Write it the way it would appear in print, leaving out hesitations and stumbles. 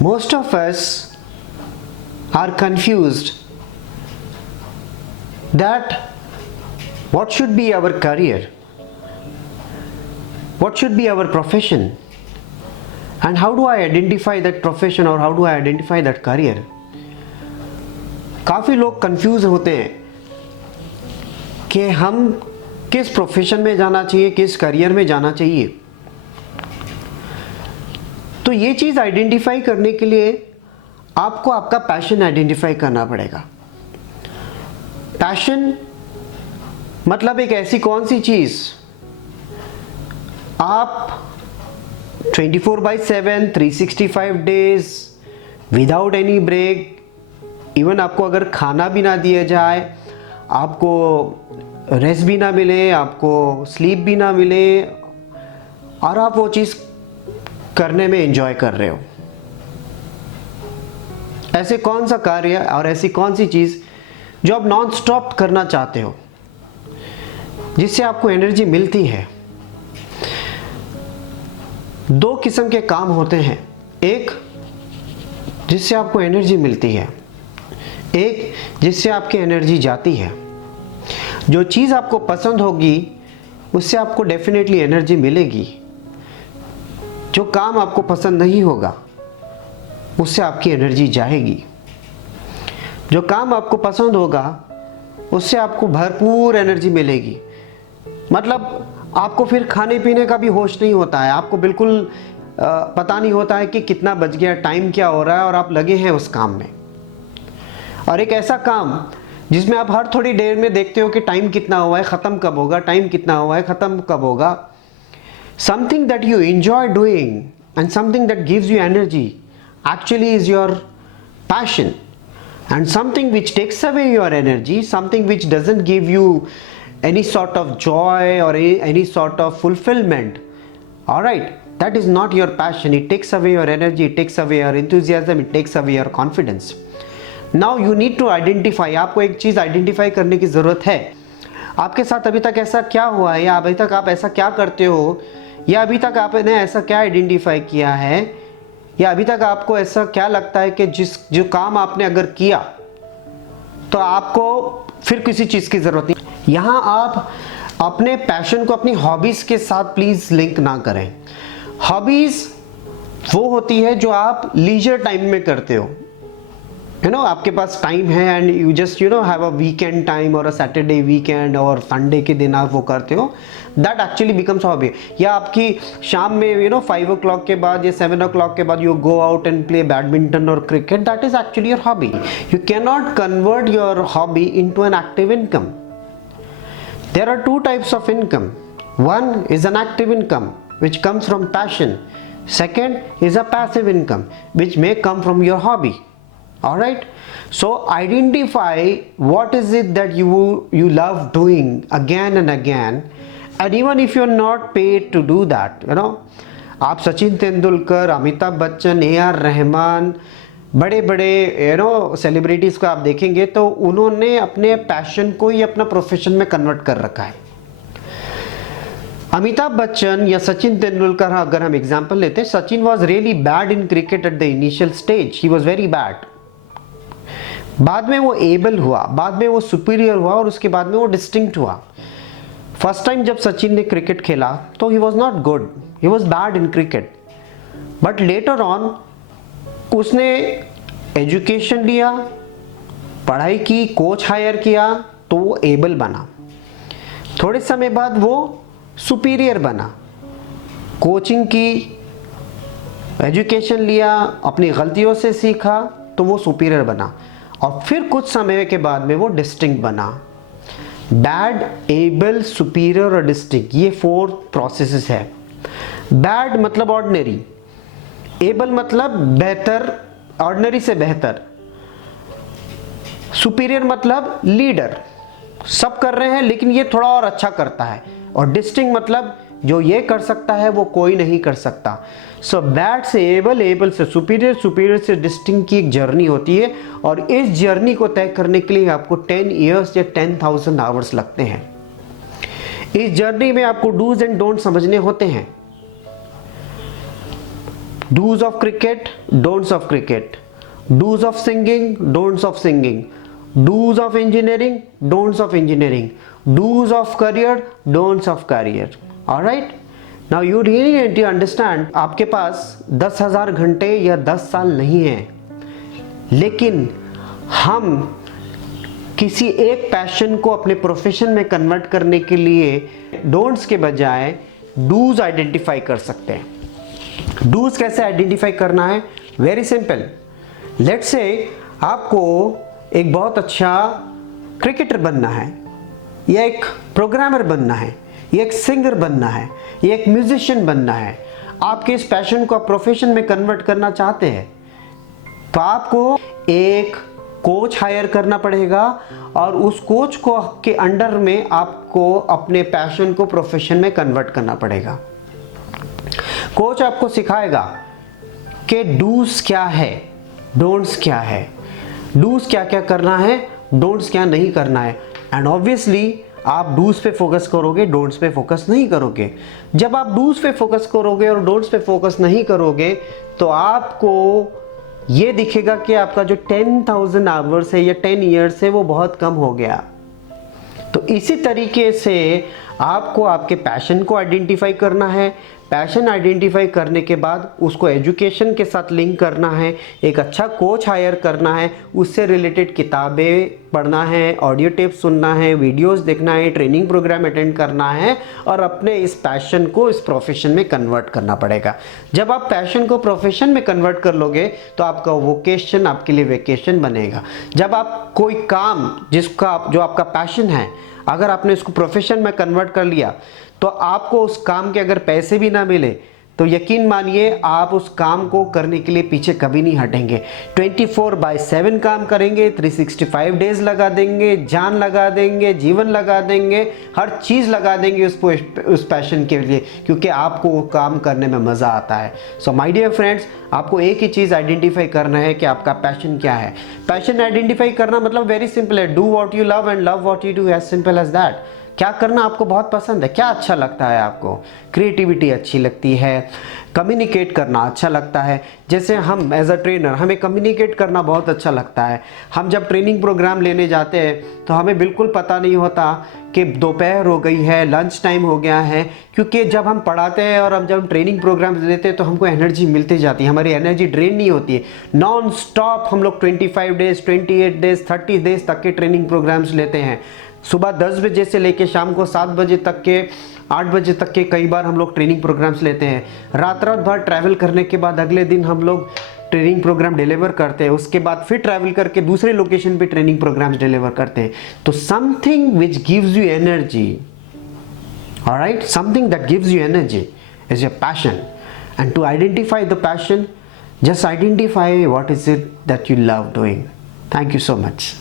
Most of us are confused that what should be our career, what should be our profession, and how do I identify that profession or how do I identify that career. काफ़ी लोग confuse होते हैं कि हम किस profession में जाना चाहिए, किस करियर में जाना चाहिए। तो ये चीज़ आइडेंटिफाई करने के लिए आपको आपका पैशन आइडेंटिफाई करना पड़ेगा। पैशन मतलब एक ऐसी कौन सी चीज़ आप 24/7 365 days without any break, even आपको अगर खाना भी ना दिया जाए, आपको रेस्ट भी ना मिले, आपको स्लीप भी ना मिले, और आप वो चीज़ करने में एंजॉय कर रहे हो। ऐसे कौन सा कार्य और ऐसी कौन सी चीज़ जो आप नॉन स्टॉप करना चाहते हो, जिससे आपको एनर्जी मिलती है। दो किस्म के काम होते हैं, एक जिससे आपको एनर्जी मिलती है, एक जिससे आपकी एनर्जी जाती है। जो चीज़ आपको पसंद होगी उससे आपको डेफिनेटली एनर्जी मिलेगी। जो काम आपको पसंद नहीं होगा उससे आपकी एनर्जी जाएगी। जो काम आपको पसंद होगा उससे आपको भरपूर एनर्जी मिलेगी। मतलब आपको फिर खाने पीने का भी होश नहीं होता है, आपको बिल्कुल पता नहीं होता है कि कितना बज गया, टाइम क्या हो रहा है, और आप लगे हैं उस काम में। और एक ऐसा काम जिसमें आप हर थोड़ी देर में देखते हो कि टाइम कितना हुआ है, ख़त्म कब होगा, टाइम कितना हुआ है, ख़त्म कब होगा। Something that you enjoy doing and something that gives you energy actually is your passion, and something which takes away your energy, something which doesn't give you any sort of joy or any sort of fulfillment, all right, that is not your passion. It takes away your energy, it takes away your enthusiasm, it takes away your confidence. Now you need to identify, आपको एक चीज़ identify करने की ज़रूरत है। आपके साथ अभी तक ऐसा क्या हुआ है, या अभी तक आप ऐसा क्या करते हो, या अभी तक आपने ऐसा क्या आइडेंटिफाई किया है, या अभी तक आपको ऐसा क्या लगता है कि जो काम आपने अगर किया तो आपको फिर किसी चीज़ की ज़रूरत नहीं। यहाँ आप अपने पैशन को अपनी हॉबीज़ के साथ प्लीज़ लिंक ना करें। हॉबीज़ वो होती है जो आप लीजर टाइम में करते हो, आपके पास टाइम है and you just have a weekend time और अ सैटरडे वीकेंड और संडे के दिन आप वो करते हो, दैट एक्चुअली बिकम्स हॉबी। या आपकी शाम में 5 o'clock के बाद या 7 o'clock के बाद you go out and play badminton और cricket, that is actually your hobby. You can not convert your hobby into an active income. There are two types of income. One is an active income which comes from passion. Second is a passive income which may come from your hobby. All right, so identify what is it that you love doing again and again, and even if you're not paid to do that, आप Sachin Tendulkar, Amitabh Bachchan, AR Rahman, बड़े बड़े celebrities को आप देखेंगे तो उन्होंने अपने passion को ही अपना प्रोफेशन में कन्वर्ट कर रखा है। अमिताभ बच्चन या सचिन तेंदुलकर, अगर हम एग्जाम्पल लेते हैं, Sachin was really bad in cricket at the initial stage, he was very bad. बाद में वो एबल हुआ, बाद में वो सुपीरियर हुआ, और उसके बाद में वो डिस्टिंक्ट हुआ। फर्स्ट टाइम जब सचिन ने क्रिकेट खेला तो he was not good, he was bad in cricket, but later on उसने एजुकेशन लिया, पढ़ाई की, कोच हायर किया, तो वो एबल बना। थोड़े समय बाद वो सुपीरियर बना, कोचिंग की, एजुकेशन लिया, अपनी गलतियों से सीखा, तो वो सुपीरियर बना, और फिर कुछ समय के बाद में वो डिस्टिंक्ट बना। बैड, एबल, सुपीरियर और डिस्टिंक्ट, ये 4 प्रोसेसेस है। बैड मतलब ऑर्डिनरी, एबल मतलब बेहतर, ऑर्डिनरी से बेहतर, सुपीरियर मतलब लीडर, सब कर रहे हैं लेकिन ये थोड़ा और अच्छा करता है, और डिस्टिंक्ट मतलब जो ये कर सकता है वो कोई नहीं कर सकता। सो बैड से एबल, एबल से सुपीरियर, सुपीरियर से डिस्टिंक्ट की एक जर्नी होती है, और इस जर्नी को तय करने के लिए आपको 10 years या 10,000 आवर्स लगते हैं। इस जर्नी में आपको डूज एंड डोंट समझने होते हैं। do's of cricket, don'ts of cricket, do's of singing, don'ts of singing, do's of engineering, don'ts of engineering, do's of career, don'ts of career. Alright, now you really need to understand, आपके पास 10,000 घंटे या 10 साल नहीं है, लेकिन हम किसी एक पैशन को अपने प्रोफेशन में कन्वर्ट करने के लिए डोंट्स के बजाय डूज आइडेंटिफाई कर सकते हैं। डूज कैसे आइडेंटिफाई करना है? Very simple. लेट्स से आपको एक बहुत अच्छा क्रिकेटर बनना है, या एक प्रोग्रामर बनना है, या एक सिंगर बनना है, या एक म्यूजिशियन बनना है। आपके इस पैशन को आप प्रोफेशन में कन्वर्ट करना चाहते हैं, तो आपको एक कोच हायर करना पड़ेगा और उस कोच को के अंडर में आपको अपने पैशन को प्रोफेशन में कन्वर्ट करना पड़ेगा। कोच आपको सिखाएगा कि डूज क्या है, डोंट्स क्या है, डूज क्या क्या करना है, डोंट्स क्या नहीं करना है। एंड ऑब्वियसली आप डूज पे फोकस करोगे, डोंट्स पे फोकस नहीं करोगे। जब आप डूज पे फोकस करोगे और डोंट्स पे फोकस नहीं करोगे तो आपको ये दिखेगा कि आपका जो 10,000 आवर्स है या 10 ईयर्स है वो बहुत कम हो गया। तो इसी तरीके से आपको आपके पैशन को आइडेंटिफाई करना है। पैशन आइडेंटिफाई करने के बाद उसको एजुकेशन के साथ लिंक करना है, एक अच्छा कोच हायर करना है, उससे रिलेटेड किताबें पढ़ना है, ऑडियो टेप सुनना है, वीडियोस देखना है, ट्रेनिंग प्रोग्राम अटेंड करना है और अपने इस पैशन को इस प्रोफेशन में कन्वर्ट करना पड़ेगा। जब आप पैशन को प्रोफेशन में कन्वर्ट कर लोगे तो आपका वोकेशन आपके लिए वेकेशन बनेगा। जब आप कोई काम जो आपका पैशन है, अगर आपने इसको प्रोफेशन में कन्वर्ट कर लिया तो आपको उस काम के अगर पैसे भी ना मिले तो यकीन मानिए आप उस काम को करने के लिए पीछे कभी नहीं हटेंगे। 24/7 काम करेंगे, 365 डेज लगा देंगे, जान लगा देंगे, जीवन लगा देंगे, हर चीज़ लगा देंगे उस पैशन के लिए, क्योंकि आपको वो काम करने में मज़ा आता है। सो माय डियर फ्रेंड्स, आपको एक ही चीज़ आइडेंटिफाई करना है कि आपका पैशन क्या है। पैशन आइडेंटिफाई करना मतलब वेरी सिंपल है, do what you love and love what you do, as simple as that. क्या करना आपको बहुत पसंद है, क्या अच्छा लगता है आपको? क्रिएटिविटी अच्छी लगती है, कम्युनिकेट करना अच्छा लगता है। जैसे हम एज अ ट्रेनर, हमें कम्युनिकेट करना बहुत अच्छा लगता है। हम जब ट्रेनिंग प्रोग्राम लेने जाते हैं तो हमें बिल्कुल पता नहीं होता कि दोपहर हो गई है, लंच टाइम हो गया है, क्योंकि जब हम पढ़ाते हैं और जब हम ट्रेनिंग प्रोग्राम लेते हैं तो हमको एनर्जी मिलती जाती है, हमारी एनर्जी ड्रेन नहीं होती है। नॉन स्टॉप हम लोग 25 डेज, 28 डेज, 30 डेज तक के ट्रेनिंग प्रोग्राम्स लेते हैं। सुबह 10 बजे से लेके शाम को 7 बजे तक के, 8 बजे तक के कई बार हम लोग ट्रेनिंग प्रोग्राम्स लेते हैं। रात भर ट्रैवल करने के बाद अगले दिन हम लोग ट्रेनिंग प्रोग्राम डिलीवर करते हैं, उसके बाद फिर ट्रैवल करके दूसरे लोकेशन पे ट्रेनिंग प्रोग्राम्स डिलीवर करते हैं। तो something which gives you energy, alright, something that gives you energy is your passion. And to identify the passion, just identify what is it that you love doing. Thank you so much.